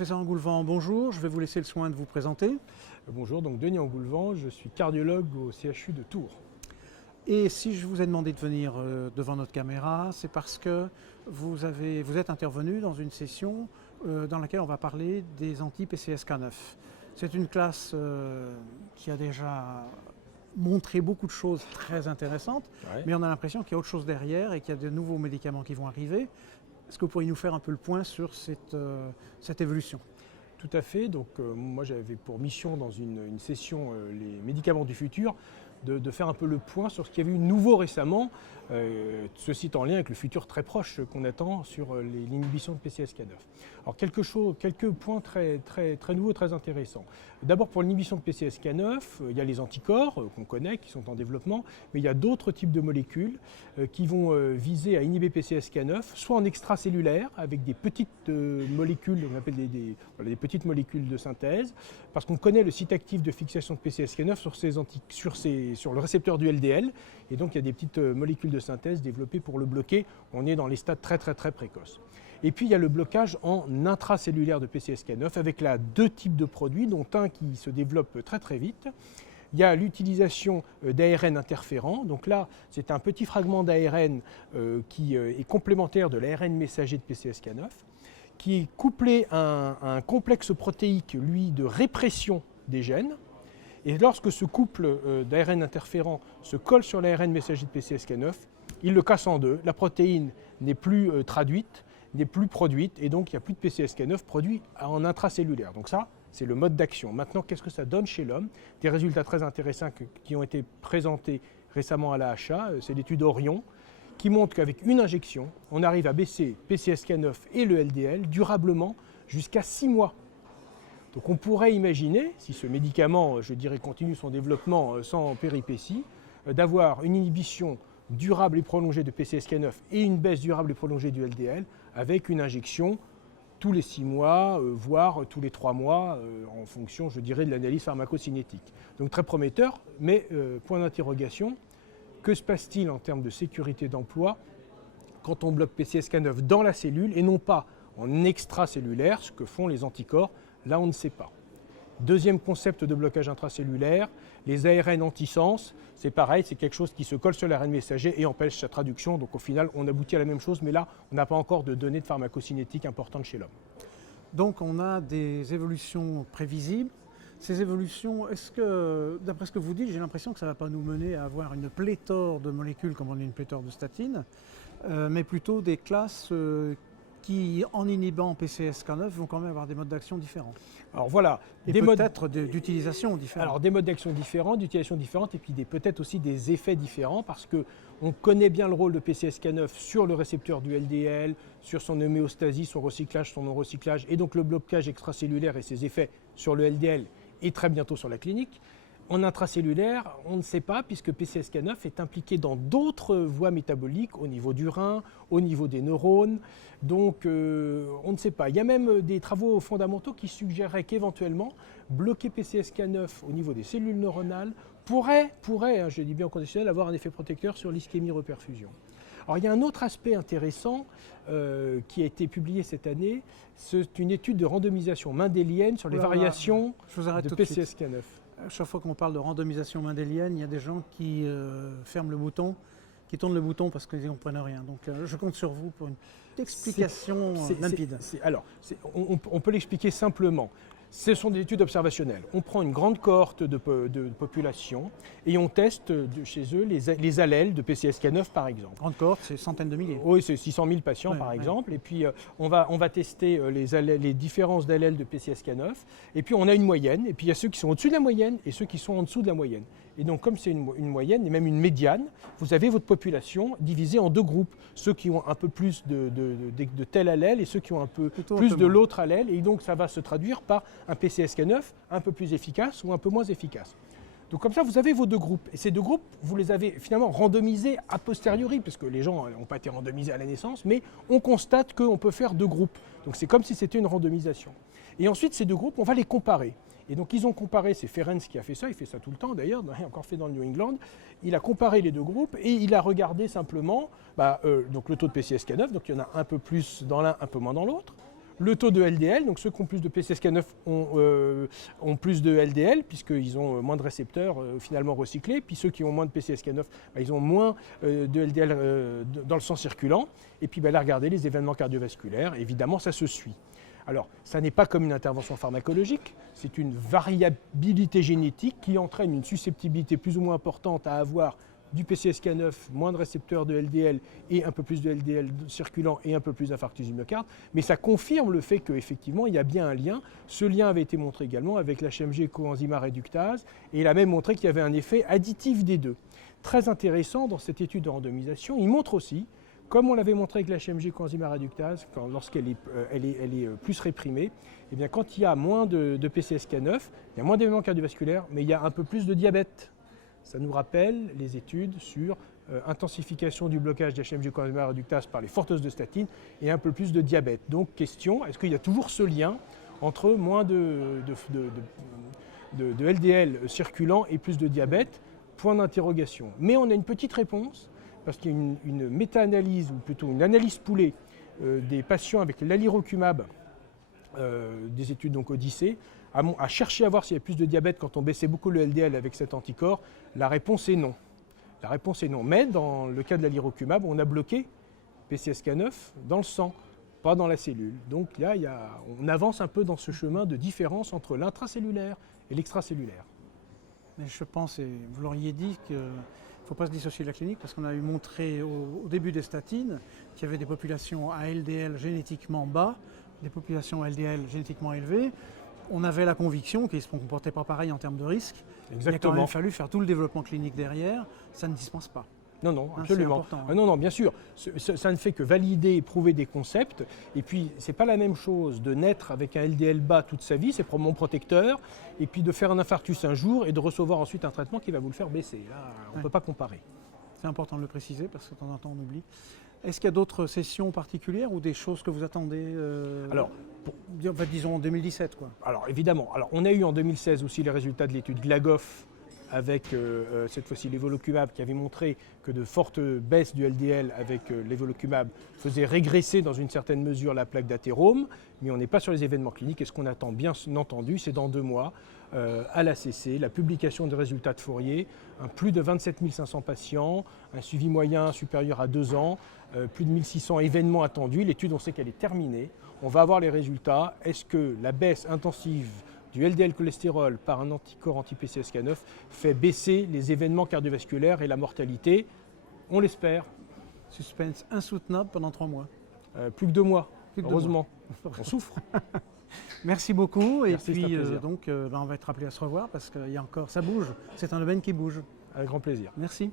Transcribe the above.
Professeur Engoulevent, bonjour. Je vais vous laisser le soin de vous présenter. Bonjour, donc Denis Engoulevent, je suis cardiologue au CHU de Tours. Et si je vous ai demandé de venir devant notre caméra, c'est parce que vous êtes intervenu dans une session dans laquelle on va parler des anti-PCSK9. C'est une classe qui a déjà montré beaucoup de choses très intéressantes, mais on a l'impression qu'il y a autre chose derrière et qu'il y a de nouveaux médicaments qui vont arriver. Est-ce que vous pourriez nous faire un peu le point sur cette évolution ? Tout à fait. Donc, moi, j'avais pour mission dans une session les médicaments du futur de faire un peu le point sur ce qu'il y avait eu de nouveau récemment, ceci est en lien avec le futur très proche qu'on attend sur l'inhibition de PCSK9. Alors quelques points très nouveaux, très intéressants. D'abord pour l'inhibition de PCSK9, il y a les anticorps qu'on connaît, qui sont en développement, mais il y a d'autres types de molécules qui vont viser à inhiber PCSK9, soit en extracellulaire, avec des petites molécules, on appelle des petites molécules de synthèse, parce qu'on connaît le site actif de fixation de PCSK9 sur le récepteur du LDL, et donc il y a des petites molécules de synthèse développées pour le bloquer. On est dans les stades très précoces. Et puis il y a le blocage en intracellulaire de PCSK9 avec là deux types de produits, dont un qui se développe très vite. Il y a l'utilisation d'ARN interférent. Donc là, c'est un petit fragment d'ARN qui est complémentaire de l'ARN messager de PCSK9, qui est couplé à un complexe protéique, lui, de répression des gènes. Et lorsque ce couple d'ARN interférent se colle sur l'ARN messager de PCSK9, il le casse en deux. La protéine n'est plus traduite, n'est plus produite, et donc il n'y a plus de PCSK9 produit en intracellulaire. Donc ça, c'est le mode d'action. Maintenant, qu'est-ce que ça donne chez l'homme? Des résultats très intéressants qui ont été présentés récemment à l'AHA, c'est l'étude Orion, qui montre qu'avec une injection, on arrive à baisser PCSK9 et le LDL durablement jusqu'à 6 mois. Donc on pourrait imaginer, si ce médicament, je dirais, continue son développement sans péripéties, d'avoir une inhibition durable et prolongée de PCSK9 et une baisse durable et prolongée du LDL avec une injection tous les 6 mois, voire tous les 3 mois, en fonction, je dirais, de l'analyse pharmacocinétique. Donc très prometteur, mais point d'interrogation, que se passe-t-il en termes de sécurité d'emploi quand on bloque PCSK9 dans la cellule et non pas en extracellulaire, ce que font les anticorps? Là, on ne sait pas. Deuxième concept de blocage intracellulaire, les ARN antisens, c'est pareil, c'est quelque chose qui se colle sur l'ARN messager et empêche sa traduction. Donc au final, on aboutit à la même chose, mais là, on n'a pas encore de données de pharmacocinétique importantes chez l'homme. Donc on a des évolutions prévisibles. Ces évolutions, est-ce que, d'après ce que vous dites, j'ai l'impression que ça ne va pas nous mener à avoir une pléthore de molécules comme on a une pléthore de statines, mais plutôt des classes qui, en inhibant PCSK9, vont quand même avoir des modes d'action différents. Alors voilà, et peut-être d'utilisation différente. Alors des modes d'action différents, d'utilisation différente, et puis peut-être aussi des effets différents, parce qu'on connaît bien le rôle de PCSK9 sur le récepteur du LDL, sur son homéostasie, son recyclage, son non-recyclage, et donc le blocage extracellulaire et ses effets sur le LDL, et très bientôt sur la clinique. En intracellulaire, on ne sait pas, puisque PCSK9 est impliqué dans d'autres voies métaboliques, au niveau du rein, au niveau des neurones. Donc, on ne sait pas. Il y a même des travaux fondamentaux qui suggéraient qu'éventuellement, bloquer PCSK9 au niveau des cellules neuronales pourrait, je dis bien au conditionnel, avoir un effet protecteur sur l'ischémie-reperfusion. Alors, il y a un autre aspect intéressant qui a été publié cette année. C'est une étude de randomisation mendélienne sur les variations de PCSK9. Chaque fois qu'on parle de randomisation mendélienne, il y a des gens qui ferment le bouton, qui tournent le bouton parce qu'ils ne comprennent rien. Donc je compte sur vous pour une explication limpide. On peut l'expliquer simplement. Ce sont des études observationnelles. On prend une grande cohorte de population et on teste chez eux les allèles de PCSK9 par exemple. Grande cohorte, c'est centaines de milliers. Oui, c'est 600 000 patients par exemple. Et puis on va tester les différences d'allèles de PCSK9. Et puis on a une moyenne. Et puis il y a ceux qui sont au-dessus de la moyenne et ceux qui sont en dessous de la moyenne. Et donc comme c'est une moyenne et même une médiane, vous avez votre population divisée en deux groupes. Ceux qui ont un peu plus de tel allèle et ceux qui ont un peu plus de l'autre allèle. Et donc ça va se traduire par un PCSK9 un peu plus efficace ou un peu moins efficace. Donc comme ça, vous avez vos deux groupes. Et ces deux groupes, vous les avez finalement randomisés a posteriori, parce que les gens n'ont pas été randomisés à la naissance, mais on constate qu'on peut faire deux groupes. Donc c'est comme si c'était une randomisation. Et ensuite, ces deux groupes, on va les comparer. Et donc ils ont comparé, c'est Ferenc qui a fait ça, il fait ça tout le temps d'ailleurs, il a encore fait dans le New England, il a comparé les deux groupes et il a regardé simplement donc le taux de PCSK9, donc il y en a un peu plus dans l'un, un peu moins dans l'autre. le taux de LDL. Donc ceux qui ont plus de PCSK9 ont plus de LDL puisqu'ils ont moins de récepteurs finalement recyclés. Puis ceux qui ont moins de PCSK9, ils ont moins de LDL dans le sang circulant. Et puis là, regardez les événements cardiovasculaires. Évidemment, ça se suit. Alors, ça n'est pas comme une intervention pharmacologique, c'est une variabilité génétique qui entraîne une susceptibilité plus ou moins importante à avoir du PCSK9, moins de récepteurs de LDL et un peu plus de LDL circulant et un peu plus d'infarctus du myocarde. Mais ça confirme le fait qu'effectivement, il y a bien un lien. Ce lien avait été montré également avec l'HMG coenzyme réductase et il a même montré qu'il y avait un effet additif des deux. Très intéressant dans cette étude de randomisation, il montre aussi, comme on l'avait montré avec l'HMG coenzyme réductase, lorsqu'elle est plus réprimée, eh bien, quand il y a moins de PCSK9, il y a moins d'événements cardiovasculaires, mais il y a un peu plus de diabète. Ça nous rappelle les études sur intensification du blocage d'HMG coenzyme réductase par les fortes doses de statine et un peu plus de diabète. Donc question, est-ce qu'il y a toujours ce lien entre moins de LDL circulant et plus de diabète? Point d'interrogation. Mais on a une petite réponse, parce qu'il y a une méta-analyse, ou plutôt une analyse poolée des patients avec l'alirocumab, des études donc Odyssée, a cherché à voir s'il y avait plus de diabète quand on baissait beaucoup le LDL avec cet anticorps. La réponse est non. La réponse est non. Mais dans le cas de l'alirocumab, on a bloqué PCSK9 dans le sang, pas dans la cellule. Donc là, on avance un peu dans ce chemin de différence entre l'intracellulaire et l'extracellulaire. Mais je pense, et vous l'auriez dit, qu'il ne faut pas se dissocier de la clinique parce qu'on a eu montré au début des statines qu'il y avait des populations à LDL génétiquement bas, des populations à LDL génétiquement élevées. On avait la conviction qu'ils ne se comportaient pas pareil en termes de risque. Exactement. Il a quand même fallu faire tout le développement clinique derrière. Ça ne dispense pas. Non, non, Hein, absolument. c'est important, hein. Non, non, bien sûr. Ça ne fait que valider et prouver des concepts. Et puis, ce n'est pas la même chose de naître avec un LDL bas toute sa vie, c'est probablement protecteur, et puis de faire un infarctus un jour et de recevoir ensuite un traitement qui va vous le faire baisser. Là, on ne peut pas comparer. C'est important de le préciser parce que de temps en temps on oublie. Est-ce qu'il y a d'autres sessions particulières ou des choses que vous attendez Alors, disons en 2017 quoi. Alors évidemment, on a eu en 2016 aussi les résultats de l'étude GLAGOF avec cette fois-ci l'évolucumab qui avait montré que de fortes baisses du LDL avec l'évolucumab faisaient régresser dans une certaine mesure la plaque d'athérome, mais on n'est pas sur les événements cliniques et ce qu'on attend bien entendu, c'est dans 2 mois à l'ACC, la publication des résultats de Fourier, plus de 27 500 patients, un suivi moyen supérieur à 2 ans, plus de 1600 événements attendus, l'étude on sait qu'elle est terminée, on va avoir les résultats, est-ce que la baisse intensive du LDL cholestérol par un anticorps anti-PCSK9 fait baisser les événements cardiovasculaires et la mortalité? On l'espère. Suspense insoutenable pendant 3 mois. Plus que 2 mois, Plus que 2 heureusement. mois. On souffre. Merci beaucoup. Merci, et puis c'est un plaisir. on va être appelé à se revoir parce qu'il y a encore, ça bouge. C'est un domaine qui bouge. Avec grand plaisir. Merci.